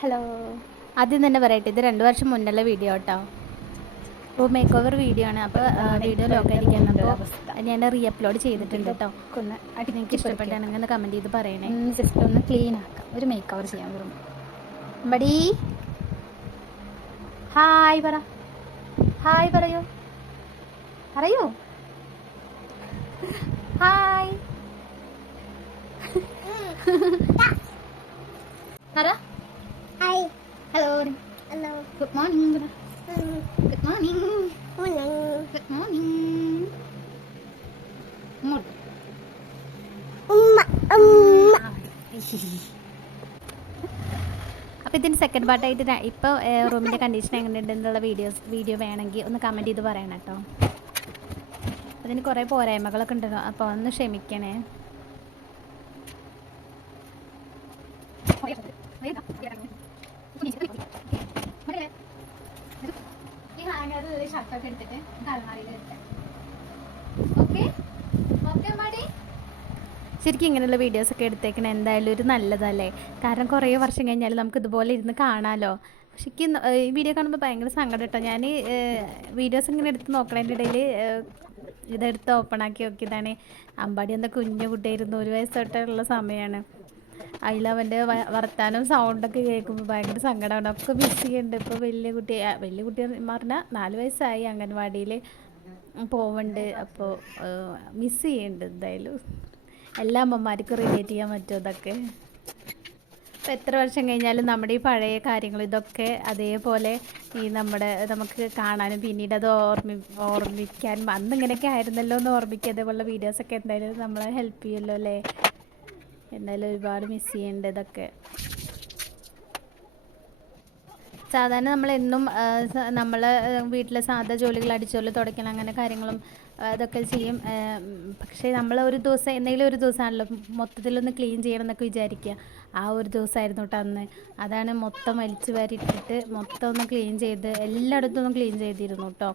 Hello. ആദ്യം തന്നെ പറയട്ടെ, ഇത് 2 വർഷം മുന്നുള്ള വീഡിയോ കേട്ടോ. റൂം മേക്ക് ഓവർ വീഡിയോ ആണ്. അപ്പോൾ വീഡിയോ ലോക്കായിരിക്കുകയാണ്. അപ്പോൾ ഞാൻ റീ അപ്ലോഡ് ചെയ്തിട്ടുണ്ട് കേട്ടോ. നിങ്ങൾക്ക് ഇഷ്ടപ്പെട്ടാണെങ്കിൽ ഒന്ന് കമൻറ്റ് ചെയ്ത് പറയണേ. ജസ്റ്റ് ഒന്ന് ക്ലീൻ ആക്കാം, ഒരു മേക്ക് ഓവർ ചെയ്യാൻ റൂം. ബഡി ഹായ് പറ, ഹായ് പറയൂ, പറയൂ ഹായ്. പറ hi. Hello. Hello. Good morning. Good morning. Good morning. അപ്പോൾ ഇതിന് സെക്കൻഡ് പാർട്ടായിട്ട് ഇപ്പോൾ റൂമിൻ്റെ കണ്ടീഷൻ എങ്ങനെയുണ്ടെന്നുള്ള വീഡിയോ വേണമെങ്കിൽ ഒന്ന് കമൻറ്റ് ചെയ്ത് പറയണം കേട്ടോ. അതിന് കുറേ പോരായ്മകളൊക്കെ ഉണ്ടല്ലോ, അപ്പോൾ ഒന്ന് ക്ഷമിക്കണേ. ശരിക്കും ഇങ്ങനെയുള്ള വീഡിയോസൊക്കെ എടുത്തേക്കണേ എന്തായാലും ഒരു നല്ലതല്ലേ. കാരണം കുറേ വർഷം കഴിഞ്ഞാൽ നമുക്ക് ഇതുപോലെ ഇരുന്ന് കാണാമല്ലോ. പക്ഷേ ഈ വീഡിയോ കാണുമ്പോൾ ഭയങ്കര സങ്കടം കേട്ടോ. ഞാൻ വീഡിയോസ് ഇങ്ങനെ എടുത്ത് നോക്കണതിൻ്റെ ഇടയിൽ ഇതെടുത്ത് ഓപ്പണാക്കി നോക്കിയതാണ്. അമ്പാടി എന്താ കുഞ്ഞു കുട്ടിയായിരുന്നു, 1 വയസ്സ് തൊട്ടുള്ള സമയമാണ്. അതിലവൻ്റെ വർത്താനം സൗണ്ടൊക്കെ കേൾക്കുമ്പോൾ ഭയങ്കര സങ്കടമാണ്. ഒക്കെ മിസ് ചെയ്യുന്നുണ്ട്. ഇപ്പോൾ വലിയ കുട്ടി പറഞ്ഞാൽ 4 വയസ്സായി, അംഗൻവാടിയിൽ പോവുന്നുണ്ട്. അപ്പോൾ മിസ് ചെയ്യുന്നുണ്ട് എന്തായാലും. എല്ലാ അമ്മമാർക്കും റിലേറ്റ് ചെയ്യാൻ പറ്റും ഇതൊക്കെ. ഇപ്പോൾ എത്ര വർഷം കഴിഞ്ഞാലും നമ്മുടെ ഈ പഴയ കാര്യങ്ങൾ ഇതൊക്കെ അതേപോലെ നമുക്ക് കാണാനും പിന്നീട് അത് ഓർമ്മിക്കാനും അന്ന് ഇങ്ങനെയൊക്കെ ആയിരുന്നല്ലോ എന്ന് ഓർമ്മിക്കുക. അതേപോലുള്ള വീഡിയോസൊക്കെ എന്തായാലും നമ്മളെ ഹെൽപ്പ് ചെയ്യുമല്ലോ അല്ലേ. എന്തായാലും ഒരുപാട് മിസ് ചെയ്യുന്നുണ്ട് ഇതൊക്കെ. സാധാരണ നമ്മളെന്നും നമ്മൾ വീട്ടിലെ സാധാ ജോലികൾ, അടിച്ചുകൊള്ളി, തുടയ്ക്കണം, അങ്ങനെ കാര്യങ്ങളും അതൊക്കെ ചെയ്യും. പക്ഷേ നമ്മൾ ഒരു ദിവസം എന്തെങ്കിലും ഒരു ദിവസമാണല്ലോ മൊത്തത്തിലൊന്ന് ക്ലീൻ ചെയ്യണം എന്നൊക്കെ വിചാരിക്കുക. ആ ഒരു ദിവസമായിരുന്നു കേട്ടോ അന്ന്. അതാണ് മൊത്തം വലിച്ചു വാരിയിട്ടിട്ട് മൊത്തം ഒന്ന് ക്ലീൻ ചെയ്ത് എല്ലായിടത്തും ഒന്ന് ക്ലീൻ ചെയ്തിരുന്നു കേട്ടോ.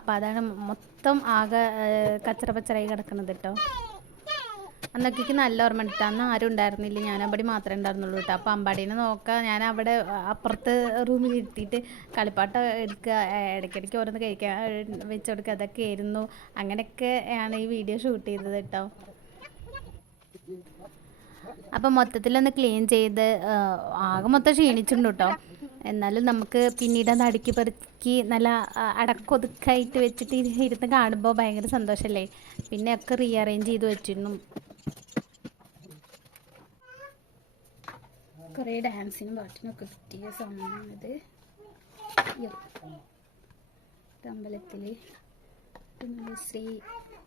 അപ്പോൾ അതാണ് മൊത്തം ആകെ കച്ചറ പച്ചറായി കിടക്കുന്നത് കേട്ടോ. അന്നൊക്കെ നല്ല ഓർമ്മ ഉണ്ട്. അന്ന് ആരും ഉണ്ടായിരുന്നില്ല, ഞാൻ അമ്പടി മാത്രമേ ഉണ്ടായിരുന്നുള്ളൂ കേട്ടോ. അപ്പോൾ അമ്പാടീനെ നോക്കുക, ഞാൻ അവിടെ അപ്പുറത്ത് റൂമിൽ ഇരുത്തിയിട്ട് കളിപ്പാട്ടം എടുക്കുക, ഇടയ്ക്കിടയ്ക്ക് ഓരോന്ന് കഴിക്കാൻ വെച്ച് കൊടുക്കുക. അതൊക്കെ ആയിരുന്നു. അങ്ങനെയൊക്കെയാണ് ഈ വീഡിയോ ഷൂട്ട് ചെയ്തത് കേട്ടോ. അപ്പം മൊത്തത്തിലൊന്ന് ക്ലീൻ ചെയ്ത് ആകെ മൊത്തം ക്ഷീണിച്ചിട്ടുണ്ട് കേട്ടോ. എന്നാലും നമുക്ക് പിന്നീട് അത് അടുക്കി പെറുക്കി നല്ല അടക്കൊതുക്കായിട്ട് വെച്ചിട്ട് ഇരുന്ന് കാണുമ്പോൾ ഭയങ്കര സന്തോഷമല്ലേ. പിന്നെ ഒക്കെ റീഅറേഞ്ച് ചെയ്ത് വെച്ചിരുന്നു. കുറേ ഡാൻസിനും പാട്ടിനൊക്കെ കിട്ടിയ സമയമാണിത്. അമ്പലത്തിൽ ശ്രീ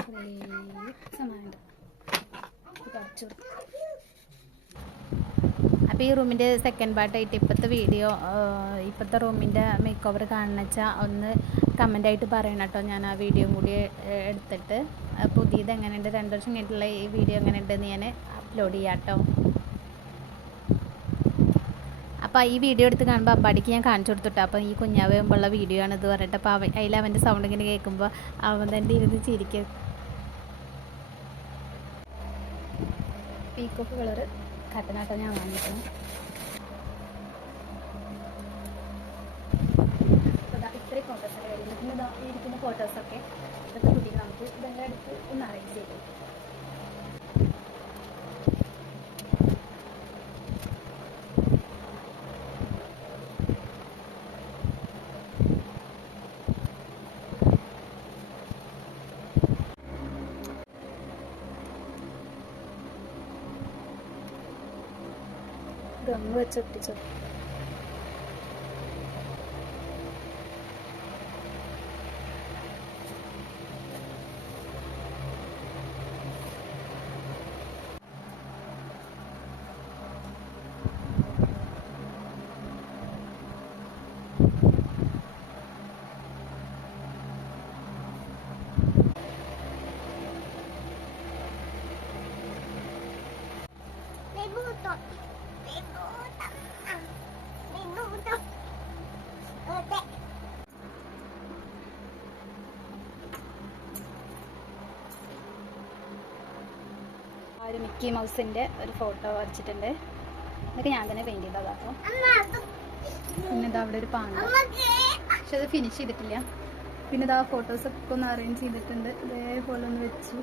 കുറേ സമയമുണ്ട്. അപ്പോൾ ഈ റൂമിൻ്റെ സെക്കൻഡ് പാർട്ടായിട്ട് ഇപ്പോഴത്തെ റൂമിൻ്റെ മേക്ക് ഓവർ കാണുന്ന വെച്ചാൽ ഒന്ന് കമൻ്റായിട്ട് പറയണം കേട്ടോ. ഞാൻ ആ വീഡിയോ കൂടി എടുത്തിട്ട് പുതിയത് എങ്ങനെയുണ്ട്, 2 വർഷം കഴിഞ്ഞിട്ടുള്ള ഈ വീഡിയോ എങ്ങനെയുണ്ടെന്ന് ഞാൻ അപ്ലോഡ് ചെയ്യാം കേട്ടോ. അപ്പോൾ ഈ വീഡിയോ എടുത്ത് കാണുമ്പോൾ അമ്പാടിക്ക് ഞാൻ കാണിച്ചു കൊടുത്തിട്ടോ. അപ്പോൾ ഈ കുഞ്ഞാവുമ്പോഴുള്ള വീഡിയോ ആണിത് പറഞ്ഞിട്ട്. അപ്പോൾ അതിൽ അവൻ്റെ സൗണ്ട് ഇങ്ങനെ കേൾക്കുമ്പോൾ അവൻ തന്നെ ഇരുന്ന് ചിരിക്കും. പീക്കോക്ക് കളറ് കട്ടനാട്ടം ഞാൻ വാങ്ങിക്കണം. ഇത്രയും ഫോട്ടോസൊക്കെ വരുന്നത്. പിന്നെ ഇരിക്കുന്ന ഫോട്ടോസൊക്കെ ഇതൊക്കെ കുട്ടികൾ നമുക്ക് ഇതെല്ലാം എടുത്ത് ഒന്ന് അറേഞ്ച് ചെയ്തു. ഗമ്മ് വെച്ചൊട്ടിച്ചോ. ഒരു മിക്കി മൗസിൻ്റെ ഒരു ഫോട്ടോ വരച്ചിട്ടുണ്ട്. ഇതൊക്കെ ഞാൻ തന്നെ പെയിൻറ്റ് ചെയ്തതാട്ടോ. പിന്നെ ഇതാ അവിടെ ഒരു പാണ്ട്, പക്ഷെ അത് ഫിനിഷ് ചെയ്തിട്ടില്ല. പിന്നെ ഇതാ ഫോട്ടോസൊക്കെ ഒന്ന് അറേഞ്ച് ചെയ്തിട്ടുണ്ട്, ഇതേപോലെ ഒന്ന് വെച്ചു.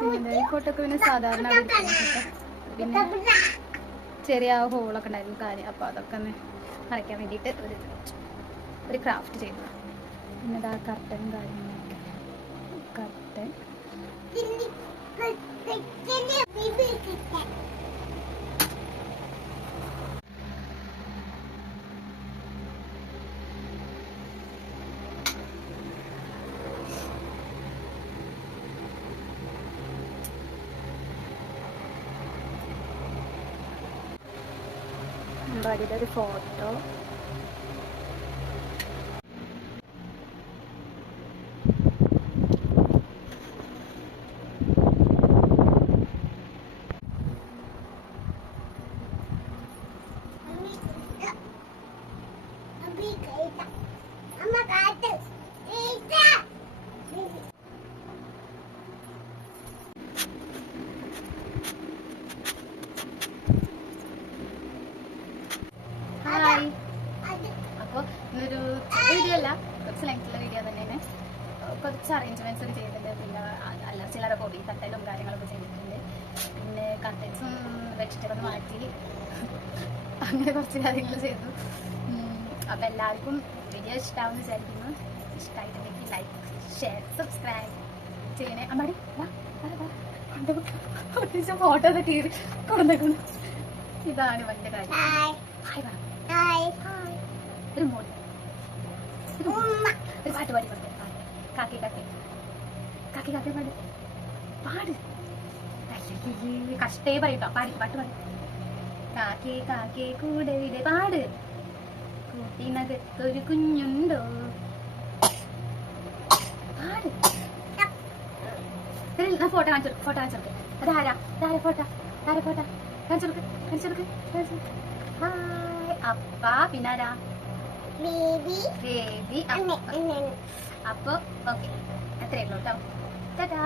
പിന്നെ ഈ ഫോട്ടോ ഒക്കെ പിന്നെ സാധാരണ അവിടെ ഇരിക്കുന്നത്. പിന്നെ ചെറിയ ഹോളൊക്കെ ഉണ്ടായിരുന്നു കാര്യം, അപ്പോൾ അതൊക്കെ ഒന്ന് മറയ്ക്കാൻ വേണ്ടിയിട്ട് ഒരു ക്രാഫ്റ്റ് ചെയ്തു. പിന്നെ ഇതാ കർട്ടനും കാര്യങ്ങളൊക്കെ, കർട്ടൻ. അമ്പാടിയുടെ ഒരു ഫോട്ടോ. ഹായ്. അപ്പോൾ ഇന്നൊരു വീഡിയോ അല്ല, കുറച്ച് ലെങ്ത്തുള്ള വീഡിയോ തന്നെയാണ്. കുറച്ച് അറേഞ്ച്മെൻറ്റ്സ് ഒക്കെ ചെയ്തിട്ടുണ്ട്. പിന്നെ അല്ല ചിലരെ പൊടി തട്ടലും കാര്യങ്ങളൊക്കെ ചെയ്തിട്ടുണ്ട്. പിന്നെ കട്ടൻസും വെജിറ്റബിൾ മാറ്റി അങ്ങനെ കുറച്ച് കാര്യങ്ങൾ ചെയ്തു. അപ്പോൾ എല്ലാവർക്കും വീഡിയോ ഇഷ്ടമാവുമെന്ന് വിചാരിക്കുന്നു. ഇഷ്ടമായിട്ടുണ്ടെങ്കിൽ ലൈക്ക്, ഷെയർ, സബ്സ്ക്രൈബ് ചെയ്യണേ. അമ്മാടി ഫോട്ടോ ഒക്കെ കീറി കൊണ്ടുവന്നു. ഇതാണ് വലിയ കാര്യം. ഹായ് പറ. ഒരു മോഡ് ഒരു പാട്ട് പാടി കൊടുത്തേ. കാക്കി കാക്കി കാക്കി കാക്കി പാട് പാട്. കഷ്ടേ പറയട്ടോ, പാടി പാട്ട് പാടി. കാക്കേ കാക്കേ കൂടെ വിടെ പാട്. കൂട്ടിനകത്തൊരു കുഞ്ഞുണ്ടോ പാട്. ഫോട്ടോ കാണിച്ചു, ഫോട്ടോ കാണിച്ചു. അതാരാ ഫോട്ടോ, ഫോട്ടോ കാണിച്ചു. ഹായ് അപ്പ, പിന്നാരാ ബേബി. അപ്പൊ ഓക്കെ, അത്രേ ഉള്ളൂ കേട്ടോ.